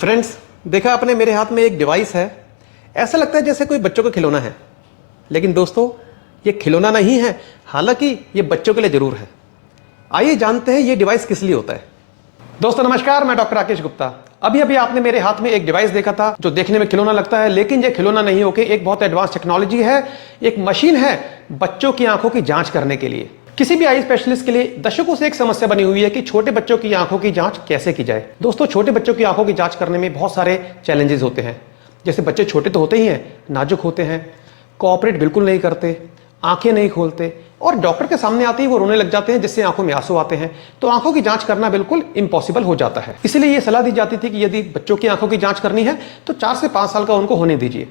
Friends, देखा आपने मेरे हाथ में एक डिवाइस है। ऐसा लगता है जैसे कोई बच्चों का खिलौना है, लेकिन दोस्तों ये खिलौना नहीं है। हालांकि ये बच्चों के लिए जरूर है। आइए जानते हैं ये डिवाइस किस लिए होता है। दोस्तों नमस्कार, मैं डॉक्टर राकेश गुप्ता। अभी अभी आपने मेरे हाथ में एक डिवाइस देखा था जो देखने में खिलौना लगता है, लेकिन ये खिलौना नहीं होकर एक बहुत एडवांस टेक्नोलॉजी है। एक मशीन है बच्चों की आंखों की जांच करने के लिए। किसी भी आई स्पेशलिस्ट के लिए दशकों से एक समस्या बनी हुई है कि छोटे बच्चों की आंखों की जांच कैसे की जाए। दोस्तों, छोटे बच्चों की आंखों की जांच करने में बहुत सारे चैलेंजेस होते हैं। जैसे बच्चे छोटे तो होते ही हैं, नाजुक होते हैं, कोऑपरेट बिल्कुल नहीं करते, आंखें नहीं खोलते और डॉक्टर के सामने आते ही वो रोने लग जाते हैं, जिससे आंखों में आंसू आते हैं। तो आंखों की जांच करना बिल्कुल इम्पॉसिबल हो जाता है। इसलिए ये सलाह दी जाती थी कि यदि बच्चों की आंखों की जांच करनी है तो 4 से 5 साल का उनको होने दीजिए।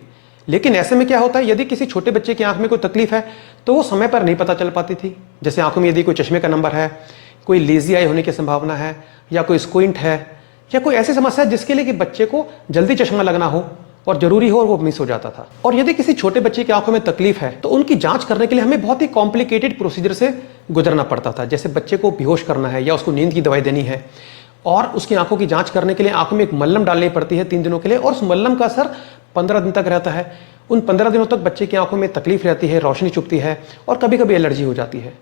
लेकिन ऐसे में क्या होता है, यदि किसी छोटे बच्चे की आंख में कोई तकलीफ है तो वो समय पर नहीं पता चल पाती थी। जैसे आंखों में यदि कोई चश्मे का नंबर है, कोई लेजी आई होने की संभावना है, या कोई स्क्विंट है, या कोई ऐसी समस्या है जिसके लिए कि बच्चे को जल्दी चश्मा लगना हो और जरूरी हो और वो मिस हो जाता था। और यदि किसी छोटे बच्चे की आंखों में तकलीफ है तो उनकी जांच करने के लिए हमें बहुत ही कॉम्प्लिकेटेड प्रोसीजर से गुजरना पड़ता था। जैसे बच्चे को बेहोश करना है या उसको नींद की दवाई देनी है, और उसकी आंखों की जांच करने के लिए आंखों में एक मल्लम डालनी पड़ती है 3 दिनों के लिए, और उस मल्लम का असर 15 दिन तक रहता है। उन 15 दिनों तक बच्चे की आंखों में तकलीफ रहती है, रोशनी चुभती है और कभी कभी एलर्जी हो जाती है।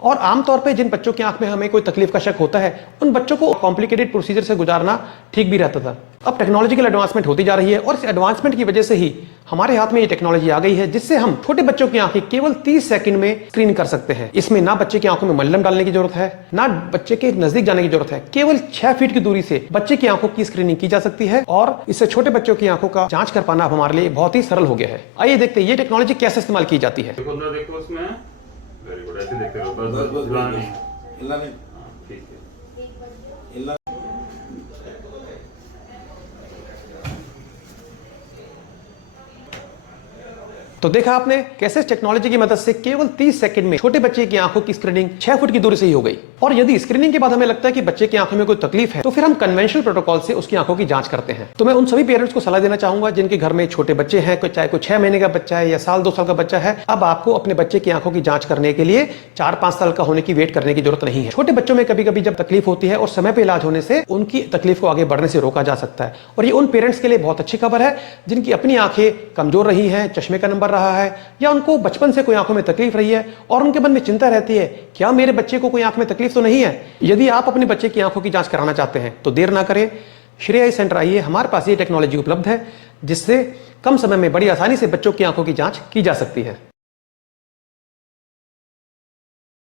और आमतौर पे जिन बच्चों की आंख में हमें कोई तकलीफ का शक होता है, उन बच्चों को कॉम्प्लिकेटेड प्रोसीजर से गुजारना ठीक भी रहता था। अब टेक्नोलॉजिकल एडवांसमेंट होती जा रही है और इस एडवांसमेंट की वजह से ही हमारे हाथ में ये टेक्नोलॉजी आ गई है, जिससे हम छोटे बच्चों की आंखें केवल 30 सेकंड में स्क्रीन कर सकते हैं। इसमें ना बच्चे की आंखों में मल्लम डालने की जरूरत है, ना बच्चे के नजदीक जाने की जरूरत है। केवल 6 फीट की दूरी से बच्चे की आंखों की स्क्रीनिंग की जा सकती है और इससे छोटे बच्चों की आंखों का जांच कर पाना हमारे लिए बहुत ही सरल हो गया है। आइए देखते हैं ये टेक्नोलॉजी कैसे इस्तेमाल की जाती है। देखो उसमें वेरी गुड, ऐसे देखते रहो, बस बस हिलाना नहीं। हिलना नहीं। हाँ, ठीक है। हिलना। तो देखा आपने कैसे इस टेक्नोलॉजी की मदद से केवल 30 सेकंड में छोटे बच्चे की आंखों की स्क्रीनिंग 6 फुट की दूरी से ही हो गई। और यदि स्क्रीनिंग के बाद हमें लगता है कि बच्चे की आंखों में कोई तकलीफ है तो फिर हम कन्वेंशनल प्रोटोकॉल से उसकी आंखों की जांच करते हैं। तो मैं उन सभी पेरेंट्स को सलाह देना चाहूंगा जिनके घर में छोटे बच्चे हैं, चाहे कोई 6 महीने का बच्चा है या साल 2 साल का बच्चा है, अब आपको अपने बच्चे की आंखों की जांच करने के लिए 4-5 साल का होने की वेट करने की जरूरत नहीं है। छोटे बच्चों में कभी कभी जब तकलीफ होती है और समय पर इलाज होने से उनकी तकलीफ को आगे बढ़ने से रोका जा सकता है। और ये उन पेरेंट्स के लिए बहुत अच्छी खबर है जिनकी अपनी आंखें कमजोर रही हैं, चश्मे का नंबर रहा है, या उनको बचपन से कोई आंखों में तकलीफ रही है और उनके मन में चिंता रहती है क्या मेरे बच्चे को कोई आंख में तकलीफ तो नहीं है। यदि आप अपने बच्चे की आंखों की जांच कराना चाहते हैं तो देर ना करें, श्रेय आई सेंटर आइए। हमारे पास ये टेक्नोलॉजी उपलब्ध है जिससे कम समय में बड़ी आसानी से बच्चों की आंखों की जांच की जा सकती है।